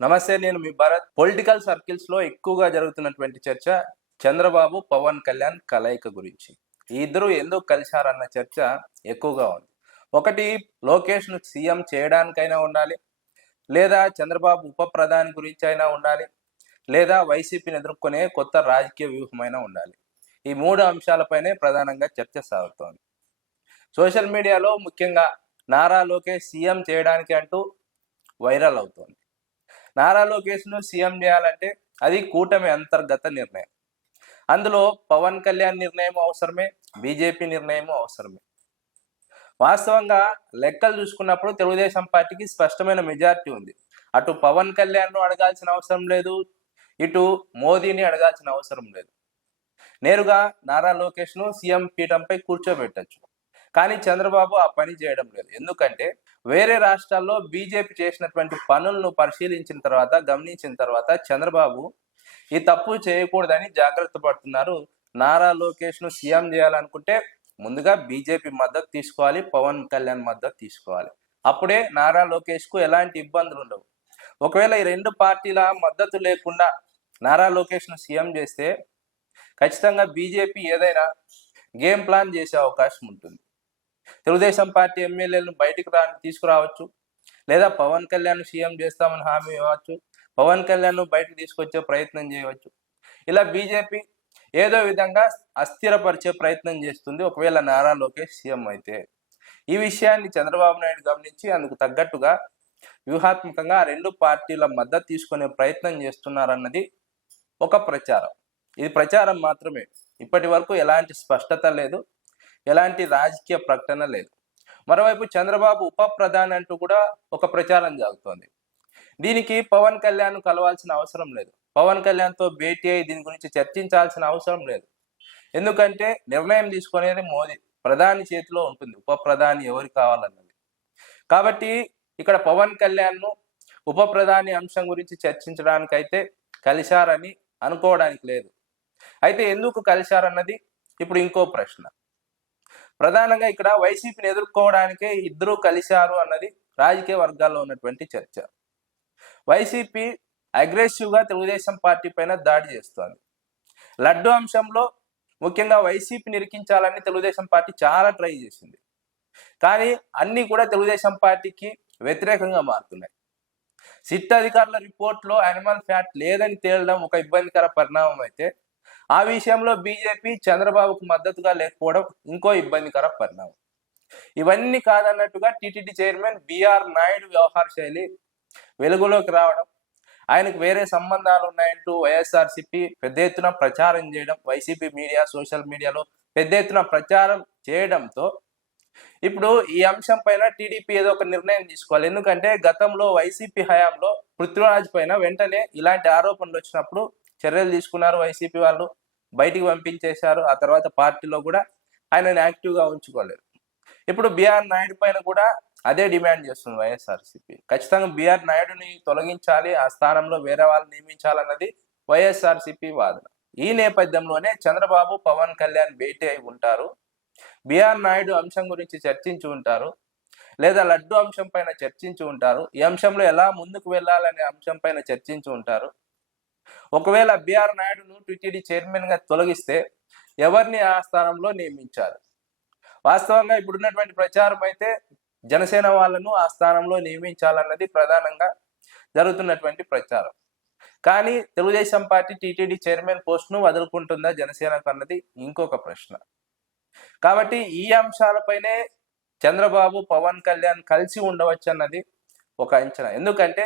నమస్తే, నేను మీ Bharat. Political circles లో ఎక్కువగా జరుగుతున్నటువంటి చర్చ చంద్రబాబు పవన్ కళ్యాణ్ కలయిక గురించి. ఈ ఇద్దరు ఎందుకు కలిశారన్న చర్చ ఎక్కువగా ఉంది. ఒకటి, లోకేష్ ను సీఎం చేయడానికైనా ఉండాలి, లేదా చంద్రబాబు ఉప ప్రధాని గురించి అయినా ఉండాలి, లేదా వైసీపీని ఎదుర్కొనే కొత్త రాజకీయ వ్యూహమైనా ఉండాలి. ఈ మూడు అంశాలపైనే ప్రధానంగా చర్చ సాగుతోంది. సోషల్ మీడియాలో ముఖ్యంగా నారా లోకేష్ సీఎం చేయడానికి అంటూ వైరల్ అవుతోంది. నారా లోకేష్ను సీఎం చేయాలంటే అది కూటమి అంతర్గత నిర్ణయం. అందులో పవన్ కళ్యాణ్ నిర్ణయం అవసరమే, బీజేపీ నిర్ణయం అవసరమే. వాస్తవంగా లెక్కలు చూసుకున్నప్పుడు తెలుగుదేశం పార్టీకి స్పష్టమైన మెజారిటీ ఉంది. అటు పవన్ కళ్యాణ్ను అడగాల్సిన అవసరం లేదు, ఇటు మోదీని అడగాల్సిన అవసరం లేదు. నేరుగా నారా లోకేష్ను సీఎం పీఠంపై కూర్చోబెట్టచ్చు. కానీ చంద్రబాబు ఆ పని చేయడం లేదు. ఎందుకంటే వేరే రాష్ట్రాల్లో బీజేపీ చేసినటువంటి పనులను పరిశీలించిన తర్వాత, గమనించిన తర్వాత చంద్రబాబు ఈ తప్పు చేయకూడదని జాగ్రత్త పడుతున్నారు. నారా లోకేష్ను సీఎం చేయాలనుకుంటే ముందుగా బీజేపీ మద్దతు తీసుకోవాలి, పవన్ కళ్యాణ్ మద్దతు తీసుకోవాలి. అప్పుడే నారా లోకేష్కు ఎలాంటి ఇబ్బందులు ఉండవు. ఒకవేళ ఈ రెండు పార్టీల మద్దతు లేకుండా నారా లోకేష్ను సీఎం చేస్తే ఖచ్చితంగా బీజేపీ ఏదైనా గేమ్ ప్లాన్ చేసే అవకాశం ఉంటుంది. తెలుగుదేశం పార్టీ ఎమ్మెల్యేలను బయటికి తీసుకురావచ్చు, లేదా పవన్ కళ్యాణ్ సీఎం చేస్తామని హామీ ఇవ్వచ్చు, పవన్ కళ్యాణ్ బయటకు తీసుకొచ్చే ప్రయత్నం చేయవచ్చు. ఇలా బీజేపీ ఏదో విధంగా అస్థిరపరిచే ప్రయత్నం చేస్తుంది ఒకవేళ నారా లోకేష్ సీఎం అయితే. ఈ విషయాన్ని చంద్రబాబు నాయుడు గమనించి అందుకు తగ్గట్టుగా వ్యూహాత్మకంగా ఆ రెండు పార్టీల మద్దతు తీసుకునే ప్రయత్నం చేస్తున్నారన్నది ఒక ప్రచారం. ఇది ప్రచారం మాత్రమే. ఇప్పటి వరకు ఎలాంటి స్పష్టత లేదు, ఎలాంటి రాజకీయ ప్రకటన లేదు. మరోవైపు చంద్రబాబు ఉప ప్రధాని అంటూ కూడా ఒక ప్రచారం జరుగుతోంది. దీనికి పవన్ కళ్యాణ్ కలవాల్సిన అవసరం లేదు, పవన్ కళ్యాణ్తో భేటీ అయి దీని గురించి చర్చించాల్సిన అవసరం లేదు. ఎందుకంటే నిర్ణయం తీసుకునేది మోదీ, ప్రధాని చేతిలో ఉంటుంది ఉప ప్రధాని ఎవరు కావాలన్నది. కాబట్టి ఇక్కడ పవన్ కళ్యాణ్ను ఉప ప్రధాని అంశం గురించి చర్చించడానికైతే కలిశారని అనుకోవడానికి లేదు. అయితే ఎందుకు కలిశారన్నది ఇప్పుడు ఇంకో ప్రశ్న. ప్రధానంగా ఇక్కడ వైసీపీని ఎదుర్కోవడానికే ఇద్దరూ కలిశారు అన్నది రాజకీయ వర్గాల్లో ఉన్నటువంటి చర్చ. వైసీపీ అగ్రెసివ్గా తెలుగుదేశం పార్టీ పైన దాడి చేస్తోంది. లడ్డు అంశంలో ముఖ్యంగా వైసీపీని ఇరికించాలని తెలుగుదేశం పార్టీ చాలా ట్రై చేసింది. కానీ అన్నీ కూడా తెలుగుదేశం పార్టీకి వ్యతిరేకంగా మారుతున్నాయి. సిట్ అధికారుల రిపోర్ట్లో యానిమల్ ఫ్యాట్ లేదని తేలడం ఒక ఇబ్బందికర పరిణామం అయితే, ఆ విషయంలో బీజేపీ చంద్రబాబుకు మద్దతుగా లేకపోవడం ఇంకో ఇబ్బందికర పరిణామం. ఇవన్నీ కాదన్నట్టుగా టీటీడీ చైర్మన్ బిఆర్ నాయుడు వ్యవహార శైలి వెలుగులోకి రావడం, ఆయనకు వేరే సంబంధాలు ఉన్నాయంటూ వైఎస్ఆర్సీపీ పెద్ద ఎత్తున ప్రచారం చేయడం, వైసీపీ మీడియా సోషల్ మీడియాలో పెద్ద ఎత్తున ప్రచారం చేయడంతో ఇప్పుడు ఈ అంశం పైన టీడీపీ ఏదో ఒక నిర్ణయం తీసుకోవాలి. ఎందుకంటే గతంలో వైసీపీ హయాంలో పృథ్వీరాజ్ పైన వెంటనే ఇలాంటి ఆరోపణలు వచ్చినప్పుడు చర్యలు తీసుకున్నారు వైసీపీ వాళ్ళు, బయటికి పంపించేశారు. ఆ తర్వాత పార్టీలో కూడా ఆయనని యాక్టివ్గా ఉంచుకోలేదు. ఇప్పుడు బిఆర్ నాయుడు పైన కూడా అదే డిమాండ్ చేస్తుంది వైఎస్ఆర్సీపీ. ఖచ్చితంగా బిఆర్ నాయుడుని తొలగించాలి, ఆ స్థానంలో వేరే వాళ్ళని నియమించాలన్నది వైఎస్ఆర్సీపీ వాదన. ఈ నేపథ్యంలోనే చంద్రబాబు పవన్ కళ్యాణ్ భేటీ అయి ఉంటారు, బిఆర్ నాయుడు అంశం గురించి చర్చించి ఉంటారు, లేదా లడ్డు అంశం పైన చర్చించి ఉంటారు, ఈ అంశంలో ఎలా ముందుకు వెళ్ళాలనే అంశం పైన చర్చించి ఉంటారు. ఒకవేళ బిఆర్ నాయుడును టీటీడీ చైర్మన్ గా తొలగిస్తే ఎవరిని ఆ స్థానంలో నియమించారు? వాస్తవంగా ఇప్పుడున్నటువంటి ప్రచారం అయితే జనసేన వాళ్ళను ఆ స్థానంలో నియమించాలన్నది ప్రధానంగా జరుగుతున్నటువంటి ప్రచారం. కానీ తెలుగుదేశం పార్టీ టీటీడీ చైర్మన్ పోస్ట్ను వదులుకుంటుందా జనసేనకు అన్నది ఇంకొక ప్రశ్న. కాబట్టి ఈ అంశాలపైనే చంద్రబాబు పవన్ కళ్యాణ్ కలిసి ఉండవచ్చు అన్నది ఒక అంచనా. ఎందుకంటే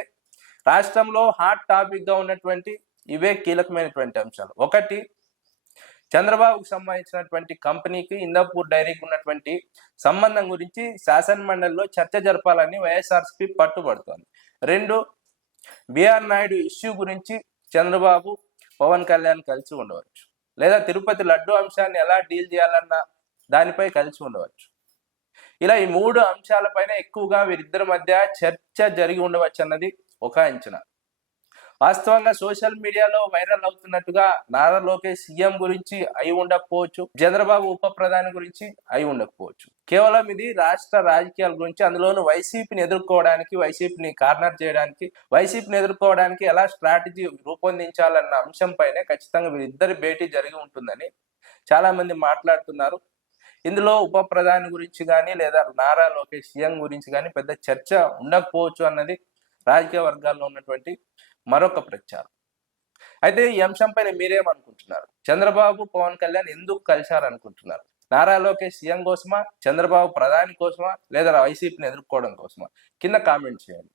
రాష్ట్రంలో హాట్ టాపిక్ గా ఉన్నటువంటి ఇవే కీలకమైనటువంటి అంశాలు. ఒకటి, చంద్రబాబుకు సంబంధించినటువంటి కంపెనీకి ఇందాపూర్ డైరీకి ఉన్నటువంటి సంబంధం గురించి శాసన మండలిలో చర్చ జరపాలని వైఎస్ఆర్సీపీ పట్టుబడుతోంది. రెండు, బిఆర్ నాయుడు ఇష్యూ గురించి చంద్రబాబు పవన్ కళ్యాణ్ కలిసి ఉండవచ్చు, లేదా తిరుపతి లడ్డు అంశాన్ని ఎలా డీల్ చేయాలన్న దానిపై కలిసి ఉండవచ్చు. ఇలా ఈ మూడు అంశాలపైన ఎక్కువగా వీరిద్దరి మధ్య చర్చ జరిగి ఉండవచ్చు అన్నది ఒక అంచనా. వాస్తవంగా సోషల్ మీడియాలో వైరల్ అవుతున్నట్టుగా నారా లోకేష్ సీఎం గురించి అయి ఉండకపోవచ్చు, చంద్రబాబు ఉప ప్రధాని గురించి అయి ఉండకపోవచ్చు. కేవలం ఇది రాష్ట్ర రాజకీయాల గురించి, అందులోనూ వైసీపీని ఎదుర్కోవడానికి, వైసీపీని కార్నర్ చేయడానికి, వైసీపీని ఎదుర్కోవడానికి ఎలా స్ట్రాటజీ రూపొందించాలన్న అంశంపైనే ఖచ్చితంగా వీరిద్దరి భేటీ జరిగి ఉంటుందని చాలా మంది మాట్లాడుతున్నారు. ఇందులో ఉప ప్రధాని గురించి కానీ లేదా నారా లోకేష్ సీఎం గురించి కానీ పెద్ద చర్చ ఉండకపోవచ్చు అన్నది రాజకీయ వర్గాల్లో ఉన్నటువంటి మరొక ప్రచారం. అయితే ఈ అంశంపైన మీరేమనుకుంటున్నారు? చంద్రబాబు పవన్ కళ్యాణ్ ఎందుకు కలిశారనుకుంటున్నారు? నారా లోకేష్ సీఎం కోసమా, చంద్రబాబు ప్రధాని కోసమా, లేదా వైసీపీని ఎదుర్కోవడం కోసమా? కింద కామెంట్ చేయండి.